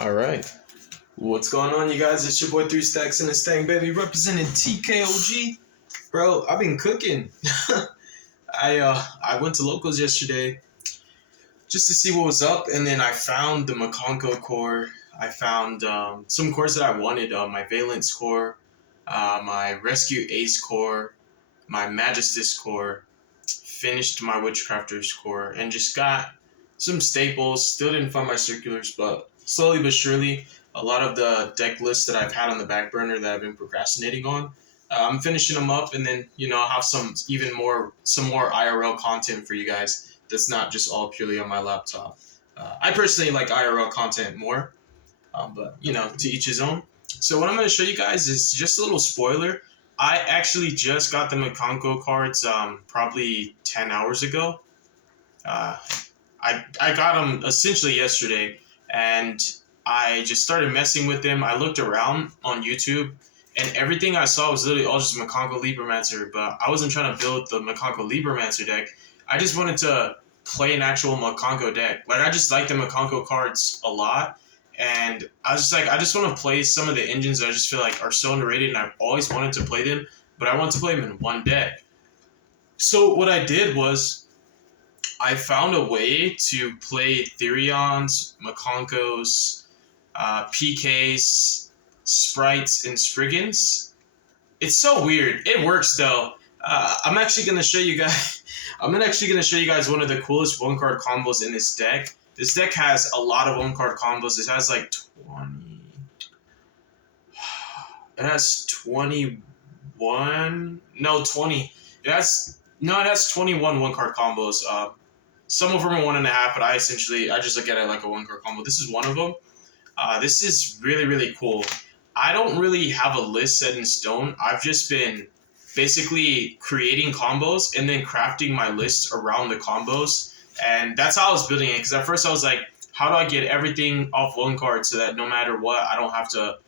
All right. What's going on, you guys? It's your boy 3 Stacks and the Stang Baby representing TKOG. Bro, I've been cooking. I went to Locals yesterday just to see what was up, and then I found the MIKANKO core. I found some cores that I wanted, my Valence core, my Rescue Ace core, my Majestus core, finished my Witchcrafters core, and just got some staples. Still didn't find my circulars, but slowly but surely, a lot of the deck lists that I've had on the back burner that I've been procrastinating on, I'm finishing them up, and then have some more IRL content for you guys. That's not just all purely on my laptop. I personally like IRL content more, but to each his own. So what I'm going to show you guys is just a little spoiler. I actually just got the MIKANKO cards probably 10 hours ago. Uh, I got them essentially yesterday, and I just started messing with them. I looked around on YouTube, and everything I saw was literally all just MIKANKO Libromancer, but I wasn't trying to build the MIKANKO Libromancer deck. I just wanted to play an actual MIKANKO deck. Like, I just like the MIKANKO cards a lot, and I was just like, I just want to play some of the engines that I just feel like are so underrated, and I've always wanted to play them, but I want to play them in one deck. So what I did was I found a way to play Therions, MIKANKOs, PKs, Sprites, and Spriggans. It's so weird. It works though. I'm actually gonna show you guys. I'm actually gonna show you guys one of the coolest one card combos in this deck. This deck has a lot of one card combos. It has like 20. It has 21. No, 20. It has 21 one card combos. Some of them are 1.5, but I just look at it like a one card combo. This is one of them. This is really, really cool. I don't really have a list set in stone. I've just been basically creating combos and then crafting my lists around the combos. And that's how I was building it. Because at first I was like, how do I get everything off one card so that no matter what, I don't have to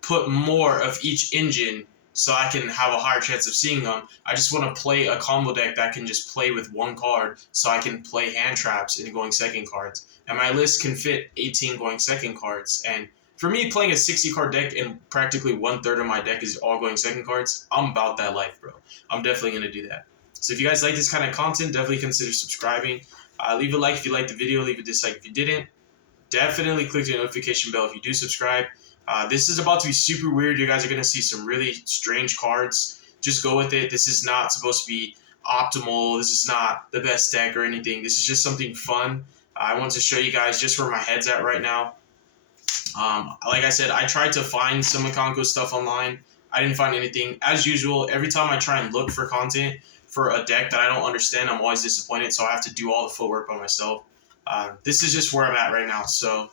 put more of each engine so I can have a higher chance of seeing them. I just want to play a combo deck that can just play with one card so I can play hand traps and going second cards. And my list can fit 18 going second cards. And for me, playing a 60 card deck and practically 1/3 of my deck is all going second cards, I'm about that life, bro. I'm definitely going to do that. So if you guys like this kind of content, definitely consider subscribing. Leave a like if you liked the video, leave a dislike if you didn't. Definitely click the notification bell if you do subscribe. This is about to be super weird. You guys are going to see some really strange cards. Just go with it. This is not supposed to be optimal. This is not the best deck or anything. This is just something fun. I want to show you guys just where my head's at right now. Like I said, I tried to find some MIKANKO stuff online. I didn't find anything. As usual, every time I try and look for content for a deck that I don't understand, I'm always disappointed, so I have to do all the footwork by myself. This is just where I'm at right now. So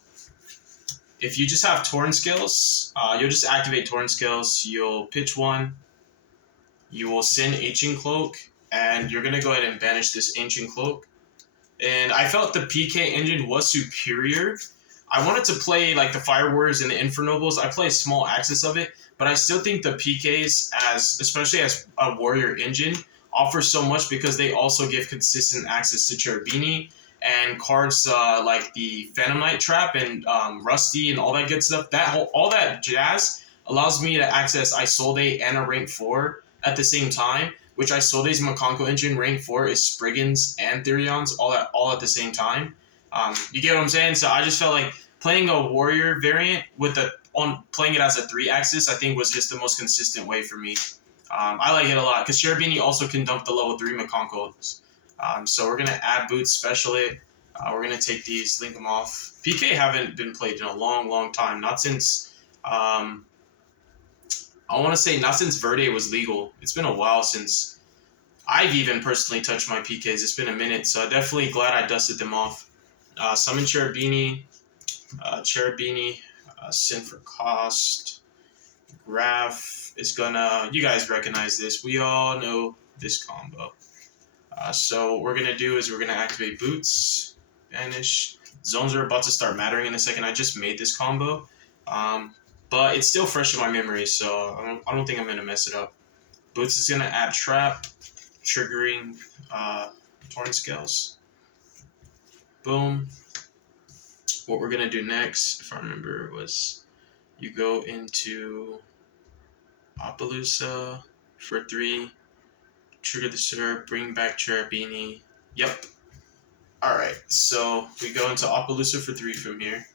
if you just have Torn Skills, you'll just activate Torn Skills. You'll pitch one. You will send Ancient Cloak, and you're going to go ahead and banish this Ancient Cloak. And I felt the PK engine was superior. I wanted to play like the Fire Warriors and the Infernobles. I play a small axis of it, but I still think the PKs, especially as a warrior engine, offer so much because they also give consistent access to Cherubini and cards like the Phantom Knight Trap and Rusty and all that good stuff. All that jazz allows me to access Isolde and a rank 4 at the same time, which Isolde's MIKANKO engine rank 4 is Spriggans and Therions all at the same time. You get what I'm saying? So I just felt like playing a warrior variant playing it as a 3-axis, I think was just the most consistent way for me. I like it a lot because Cherubini also can dump the level 3 MIKANKOs. So we're gonna add Boots Special It. We're gonna take these, link them off. PK haven't been played in a long, long time. Not since I want to say not since Verde was legal. It's been a while since I've even personally touched my PKs. It's been a minute, so definitely glad I dusted them off. Summon Cherubini, Sin for Cost. Graph is gonna, you guys recognize this. We all know this combo. So what we're gonna do is we're gonna activate Boots, Banish. Zones are about to start mattering in a second. I just made this combo, but it's still fresh in my memory, so I don't think I'm gonna mess it up. Boots is gonna add Trap, triggering Torn Scales. Boom. what we're gonna do next, if I remember, was you go into Appaloosa for 3, trigger the syrup, bring back Cherubini. Yep. Alright, so we go into Appaloosa for 3 from here.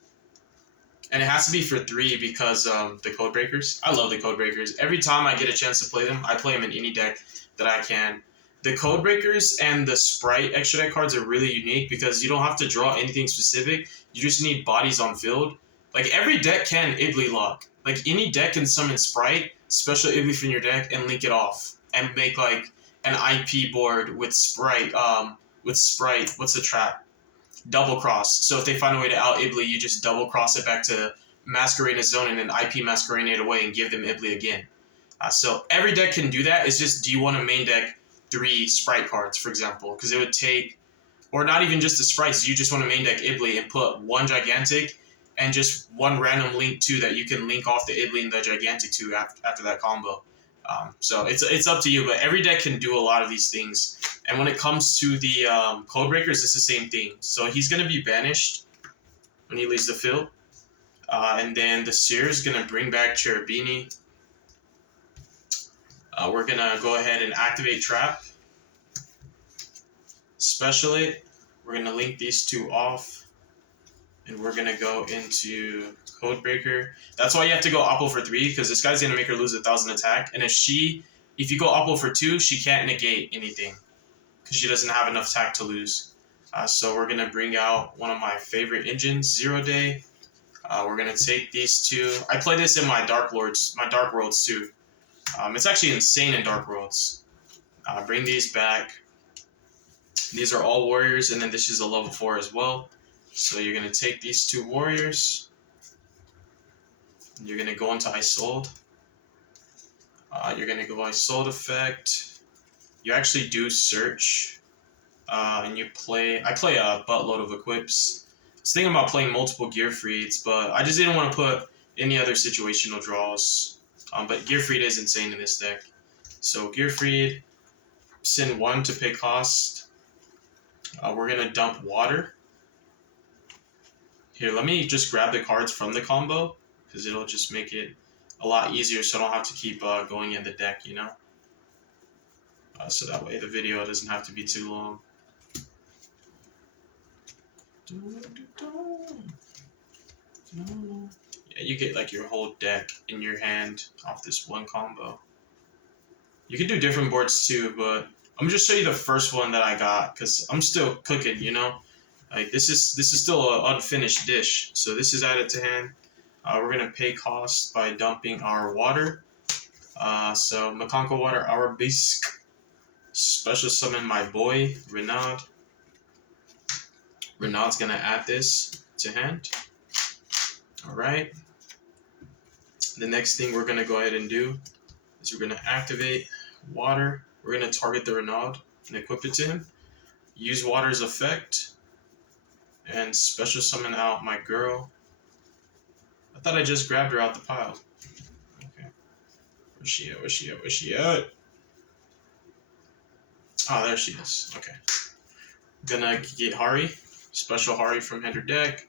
And it has to be for 3 because the code breakers. I love the code breakers. Every time I get a chance to play them, I play them in any deck that I can. The code breakers and the Sprite extra deck cards are really unique because you don't have to draw anything specific. You just need bodies on field. Like every deck can Iggly lock. Like any deck can summon Sprite, special Iggly from your deck, and link it off and make like an IP board with Sprite. What's the trap? Double cross. So if they find a way to out Iggly, you just double cross it back to Masquerade Zone and then IP Masquerade away and give them Iggly again. So every deck can do that. It's just, do you want to main deck 3 Sprite cards, for example? Because it would take, or not even just the Sprites, you just want to main deck Iggly and put 1 Gigantic and just 1 random Link 2 that you can link off the Iggly and the Gigantic 2 after that combo. So it's up to you, but every deck can do a lot of these things. And when it comes to the Code Breakers, it's the same thing. So he's going to be banished when he leaves the field. And then the Seer is going to bring back Cherubini. We're going to go ahead and activate Trap. Special it. We're going to link these 2 off. And we're going to go into Codebreaker. That's why you have to go Oppo for 3, because this guy's going to make her lose 1,000 attack. And if you go Oppo for 2, she can't negate anything, because she doesn't have enough attack to lose. So we're going to bring out one of my favorite engines, 0 Day. We're going to take these 2. I play this in my Dark Worlds too. It's actually insane in Dark Worlds. Bring these back. These are all warriors, and then this is a level 4 as well. So you're going to take these 2 warriors. You're going to go into Isold. You're going to go Isold effect. You actually do search. And you play... I play a buttload of equips. I was thinking about playing multiple Gearfrieds, but I just didn't want to put any other situational draws. But Gearfried is insane in this deck. So Gearfried, send 1 to pay cost. We're going to dump water. Here, let me just grab the cards from the combo, because it'll just make it a lot easier so I don't have to keep going in the deck, you know? So that way the video doesn't have to be too long. Yeah, you get like your whole deck in your hand off this one combo. You can do different boards too, but I'm gonna just show you the first one that I got, because I'm still cooking, you know? Like this is still an unfinished dish. So this is added to hand. We're gonna pay cost by dumping our water. So MIKANKO water, our Bisque. Special summon my boy Renaud. Renaud's gonna add this to hand. All right. The next thing we're gonna go ahead and do is we're gonna activate water. We're gonna target the Renaud and equip it to him. Use water's effect. And special summon out my girl. I thought I just grabbed her out the pile. Okay. Where's she at? Where's she at? Where's she at? Oh, there she is. Okay. Gonna get Hari. Special Hari from hand or deck.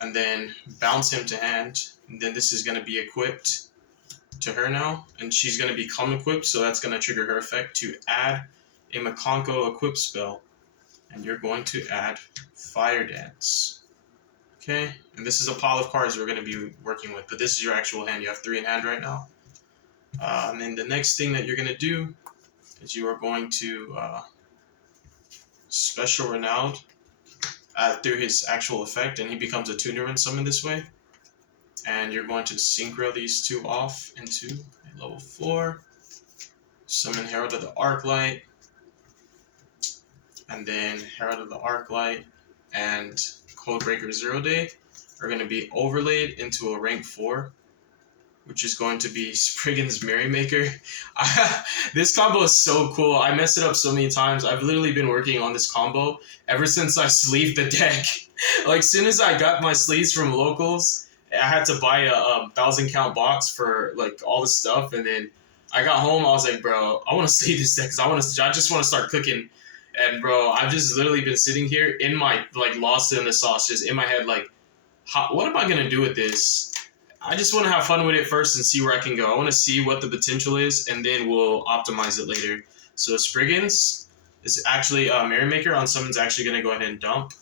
And then bounce him to hand. And then this is gonna be equipped to her now. And she's gonna become equipped, so that's gonna trigger her effect to add a MIKANKO equip spell. And you're going to add Fire Dance. Okay, and this is a pile of cards we're going to be working with, but this is your actual hand. You have 3 in hand right now. And then the next thing that you're going to do is you are going to special Renaud through his actual effect, and he becomes a tuner and summon this way. And you're going to synchro these 2 off into a level 4. Summon Herald of the Arclight. And then Herald of the Arclight and Codebreaker 0 Day are going to be overlaid into a rank 4, which is going to be Spriggan's Merrymaker. This combo is so cool. I messed it up so many times. I've literally been working on this combo ever since I sleeved the deck. Like, as soon as I got my sleeves from locals, I had to buy a 1,000 count box for like all the stuff, and then I got home. I was like, bro, I want to sleeve this deck because I just want to start cooking. And bro, I've just literally been sitting here in my like lost in the sauce, just in my head, like, what am I gonna do with this? I just want to have fun with it first and see where I can go. I want to see what the potential is, and then we'll optimize it later. So Spriggans is actually a Merrymaker on someone's actually gonna go ahead and dump.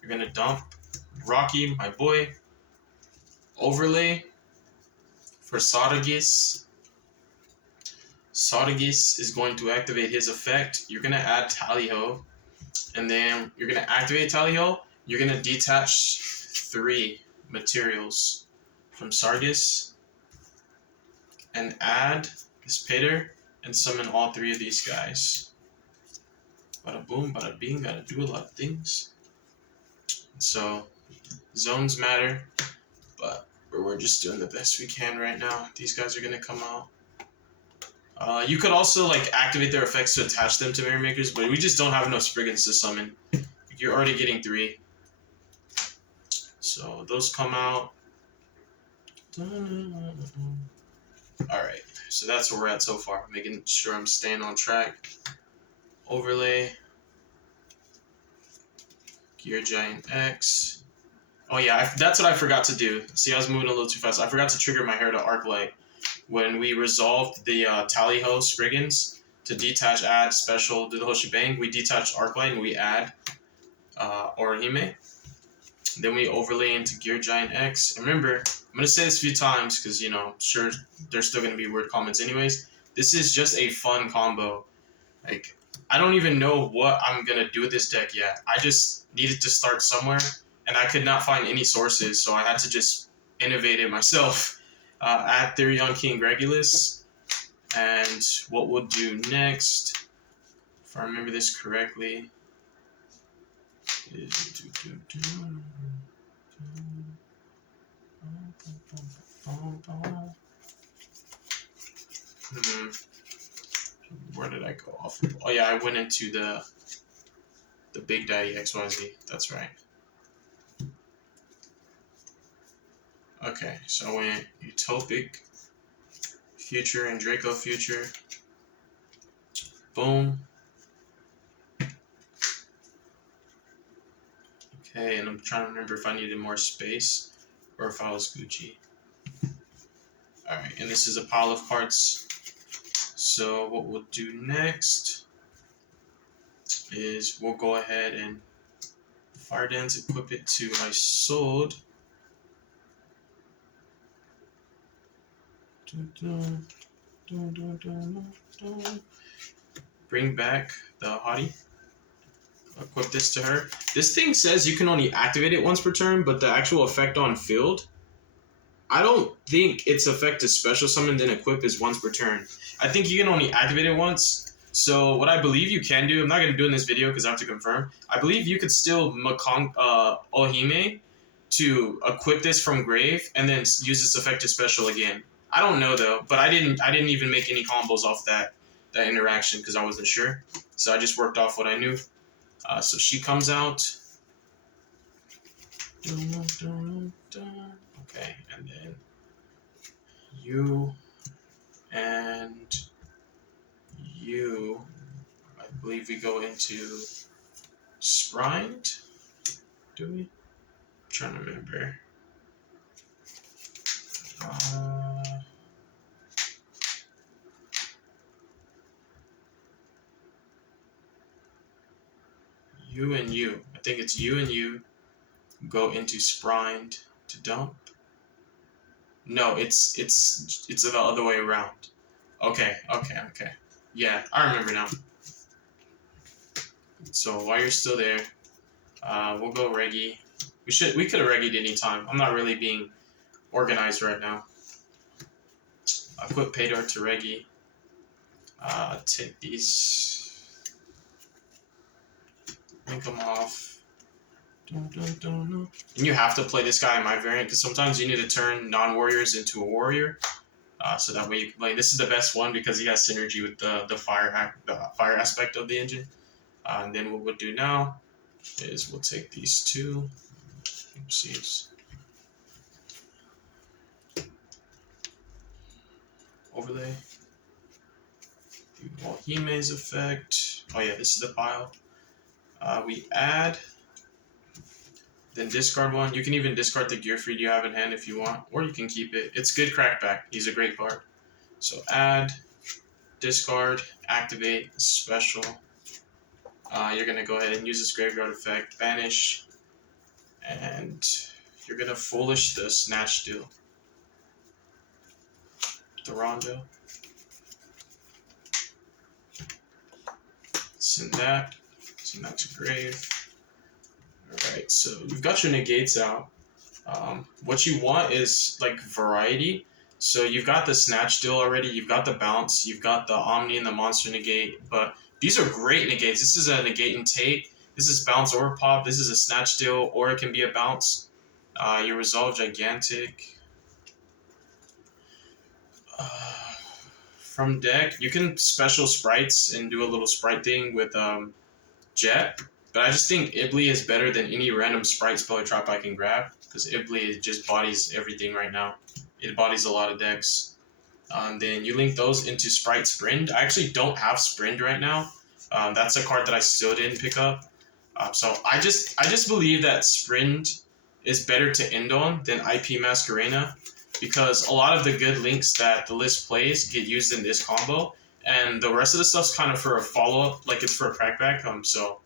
You're gonna dump Rocky, my boy. Overlay for Sotagis. Sotagis is going to activate his effect. You're gonna add Tally-Ho, and then you're gonna activate Tally-Ho. You're gonna detach 3 materials from Sargis and add this Pater and summon all 3 of these guys. Bada boom, bada bing, gotta do a lot of things. So zones matter, but we're just doing the best we can right now. These guys are gonna come out. You could also like activate their effects to attach them to Merrymakers, but we just don't have enough Spriggans to summon. You're already getting 3. So those come out. Alright, so that's where we're at so far. Making sure I'm staying on track. Overlay. Gear Giant X. Oh yeah, that's what I forgot to do. See, I was moving a little too fast. I forgot to trigger my hair to Arclight. When we resolved the Tally-Ho Spriggans to detach, add, special, do the whole shebang, we detach Arclight and we add Orihime. Then we overlay into Gear Giant X. And remember, I'm going to say this a few times because, you know, I'm sure there's still going to be weird comments anyways. This is just a fun combo. Like, I don't even know what I'm going to do with this deck yet. I just needed to start somewhere, and I could not find any sources, so I had to just innovate it myself. Add Therion King Regulus. And what we'll do next, if I remember this correctly, is where did I go off of? Oh yeah, I went into the Big Daddy XYZ. That's right. Okay, so I went Utopic, Future, and Draco Future. Boom. Okay, and I'm trying to remember if I needed more space or if I was Gucci. Alright, and this is a pile of parts. So what we'll do next is we'll go ahead and Fire Dance, equip it to my sword. Bring back the Hottie. Equip this to her. This thing says you can only activate it once per turn, but the actual effect on field, I don't think its effect is special summon then equip is once per turn. I think you can only activate it once. So what I believe you can do, I'm not going to do in this video because I have to confirm. I believe you could still Ohime to equip this from grave and then use this effect to special again. I don't know though, but I didn't even make any combos off that interaction because I wasn't sure. So I just worked off what I knew. So she comes out. Okay, and then you and you, I believe we go into Sprint. Do we? I'm trying to remember. You and you. I think it's you and you go into Sprint to dump. No, it's the other way around. Okay. Yeah, I remember now. So while you're still there, we'll go Reggie. We could have Reggied any time. I'm not really being organized right now. Equip Paydor to Reggie. Take these. Link them off. And you have to play this guy in my variant because sometimes you need to turn non-warriors into a warrior. So that way you can play. This is the best one because he has synergy with the fire aspect of the engine. And then what we'll do now is we'll take these 2. Oopsies. Overlay. Do Wahime's effect. Oh yeah, this is the pile. We add, then discard one. You can even discard the Gear Freed you have in hand if you want, or you can keep it. It's good crackback. He's a great card. So add, discard, activate, special. You're gonna go ahead and use this graveyard effect, banish, and you're gonna foolish the snatch deal. The Rondo. Send that to grave. Alright, so you've got your negates out. What you want is like variety. So you've got the snatch deal already, you've got the bounce, you've got the omni and the monster negate, but these are great negates. This is a negate and take, this is bounce or pop, this is a snatch deal, or it can be a bounce. You resolve gigantic. From deck, you can special sprites and do a little sprite thing with Jet, but I just think Ibli is better than any random sprite spell trap I can grab, because Ibli just bodies everything right now. It bodies a lot of decks. Then you link those into Sprite Sprint. I actually don't have Sprint right now. That's a card that I still didn't pick up. So I just believe that Sprint is better to end on than IP Masquerena, because a lot of the good links that the list plays get used in this combo, and the rest of the stuff's kind of for a follow-up, like it's for a crackback. So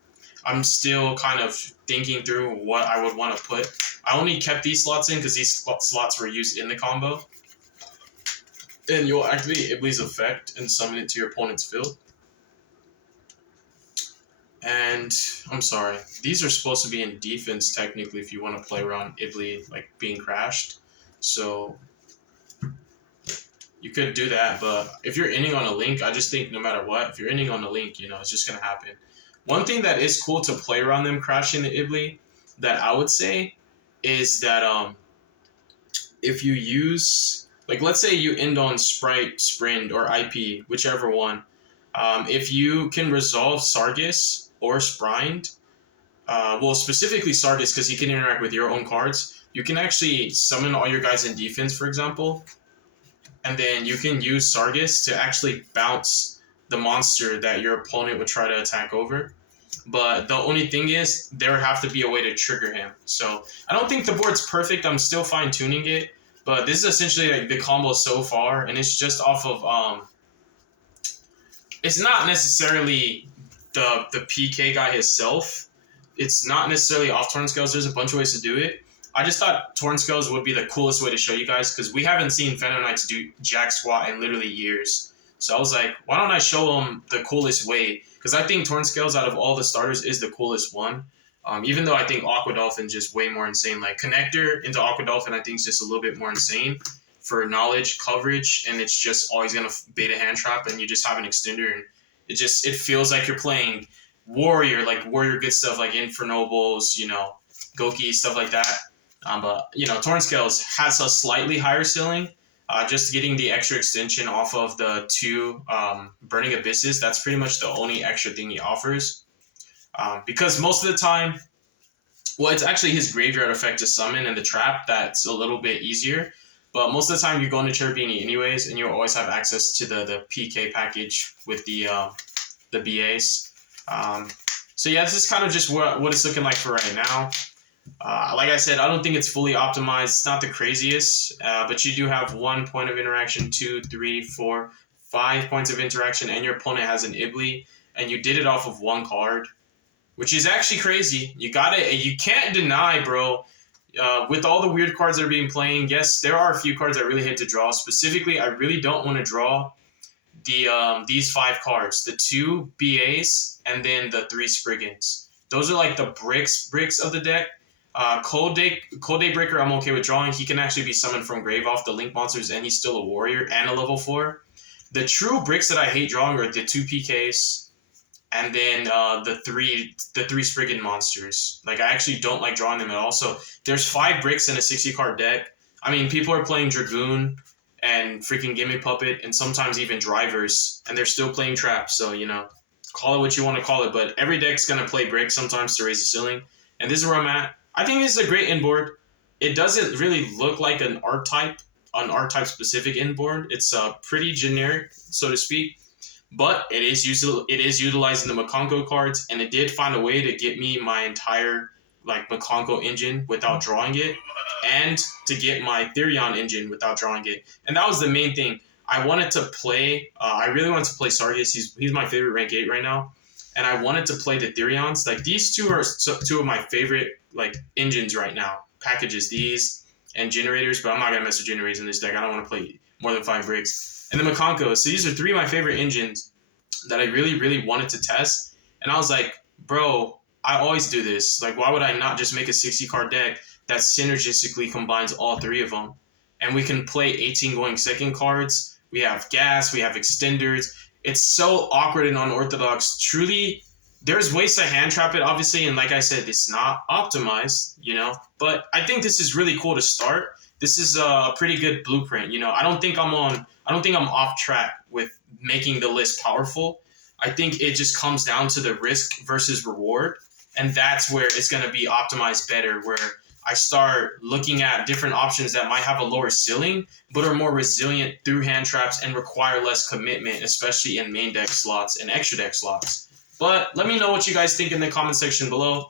I'm still kind of thinking through what I would want to put. I only kept these slots in because these slots were used in the combo. And you'll activate Ibli's effect and summon it to your opponent's field. And I'm sorry, these are supposed to be in defense technically if you want to play around Ibli like being crashed. So you could do that, but if you're ending on a link, I just think no matter what, if you're ending on a link, it's just gonna happen. One thing that is cool to play around them crashing the Ibli that I would say is that if you use, like, let's say you end on Sprite, Sprint, or IP, whichever one, if you can resolve Sargus or Sprind, well, specifically Sargus because he can interact with your own cards, you can actually summon all your guys in defense, for example, and then you can use Sargus to actually bounce the monster that your opponent would try to attack over. But the only thing is, there would have to be a way to trigger him. So I don't think the board's perfect. I'm still fine-tuning it. But this is essentially like the combo so far, and it's just off of it's not necessarily the PK guy himself. It's not necessarily off Torn Scales. There's a bunch of ways to do it. I just thought Torn Scales would be the coolest way to show you guys, because we haven't seen Phantom Knights do jack squat in literally years. So I was like, why don't I show them the coolest way? Because I think Torn Scales out of all the starters is the coolest one. Even though I think Aqua Dolphin just way more insane. Like Connector into Aqua Dolphin, I think is just a little bit more insane for knowledge, coverage, and it's just always gonna beta hand trap, and you just have an extender, and it feels like you're playing Warrior, like Warrior good stuff like Infernobles, Goki, stuff like that. But Torn Scales has a slightly higher ceiling. Just getting the extra extension off of the two Burning Abysses, that's pretty much the only extra thing he offers. Because most of the time, well, it's actually his graveyard effect to summon and the trap that's a little bit easier. But most of the time, you go into Cherubini anyways, and you always have access to the PK package with the BAs. So yeah, this is kind of just what it's looking like for right now. Like I said, I don't think it's fully optimized. It's not the craziest, but you do have 1 point of interaction, 2, 3, 4, 5 points of interaction, and your opponent has an Ibli, and you did it off of one card, which is actually crazy. You can't deny, bro. With all the weird cards that are being playing, yes, there are a few cards I really hate to draw. Specifically, I really don't want to draw these 5 cards, the 2 BAs and then the 3 Spriggans. Those are like the bricks of the deck. Cold Daybreaker, I'm okay with drawing. He can actually be summoned from grave off the Link monsters, and he's still a warrior and a level 4. The true bricks that I hate drawing are the 2 PKs and then the three Spriggan monsters. Like, I actually don't like drawing them at all. So there's 5 bricks in a 60-card deck. I mean, people are playing Dragoon and freaking Gimme Puppet and sometimes even Drivers, and they're still playing traps. So, call it what you want to call it, but every deck's going to play bricks sometimes to raise the ceiling. And this is where I'm at. I think this is a great inboard. It doesn't really look like an archetype specific inboard. It's pretty generic, so to speak. but it is utilizing the MIKANKO cards, and it did find a way to get me my entire like MIKANKO engine without drawing it, and to get my Therion engine without drawing it. And that was the main thing. I wanted to play. I really wanted to play Sargus. He's my favorite rank 8 right now, and I wanted to play the Therions. Like these two are two of my favorite like engines right now. Packages these and generators, but I'm not gonna mess with generators in this deck. I don't want to play more than 5 bricks. And the MIKANKO. So these are 3 of my favorite engines that I really wanted to test. And I was like, bro, I always do this. Like, why would I not just make a 60 card deck that synergistically combines all 3 of them? And we can play 18 going second cards. We have gas, we have extenders. It's so awkward and unorthodox. Truly, there's ways to hand trap it, obviously. And like I said, it's not optimized, you know. But I think this is really cool to start. This is a pretty good blueprint, you know. I don't think I'm off track with making the list powerful. I think it just comes down to the risk versus reward. And that's where it's going to be optimized better, where I start looking at different options that might have a lower ceiling, but are more resilient through hand traps and require less commitment, especially in main deck slots and extra deck slots. But let me know what you guys think in the comment section below.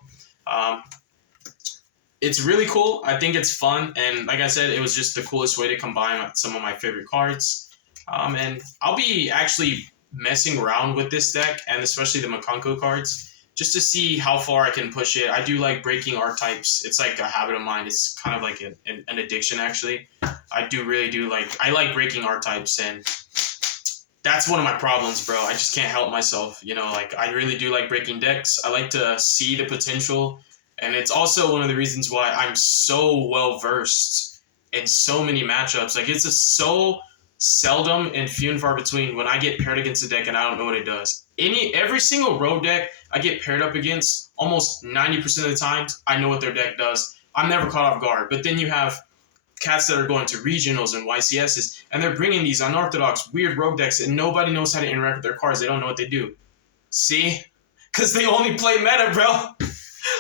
It's really cool. I think it's fun. And like I said, it was just the coolest way to combine some of my favorite cards. And I'll be actually messing around with this deck, and especially the MIKANKO cards, just to see how far I can push it. I do like breaking archetypes. It's like a habit of mine. It's kind of like an addiction, actually. I like breaking archetypes, and that's one of my problems, bro. I just can't help myself. You know, like I really do like breaking decks. I like to see the potential, and it's also one of the reasons why I'm so well versed in so many matchups. Like it's just so seldom and few and far between when I get paired against a deck and I don't know what it does. Every single road deck I get paired up against, almost 90% of the times, I know what their deck does. I'm never caught off guard. But then you have cats that are going to regionals and YCSs, and they're bringing these unorthodox, weird rogue decks, and nobody knows how to interact with their cards. They don't know what they do. See? Because they only play meta, bro.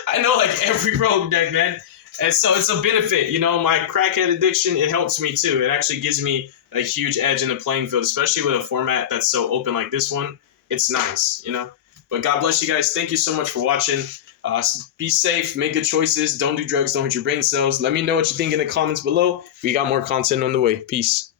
I know, like, every rogue deck, man. And so it's a benefit. You know, my crackhead addiction, it helps me, too. It actually gives me a huge edge in the playing field, especially with a format that's so open like this one. It's nice, you know? But God bless you guys. Thank you so much for watching. Be safe, make good choices, don't do drugs, don't hurt your brain cells. Let me know what you think in the comments below. We got more content on the way. Peace.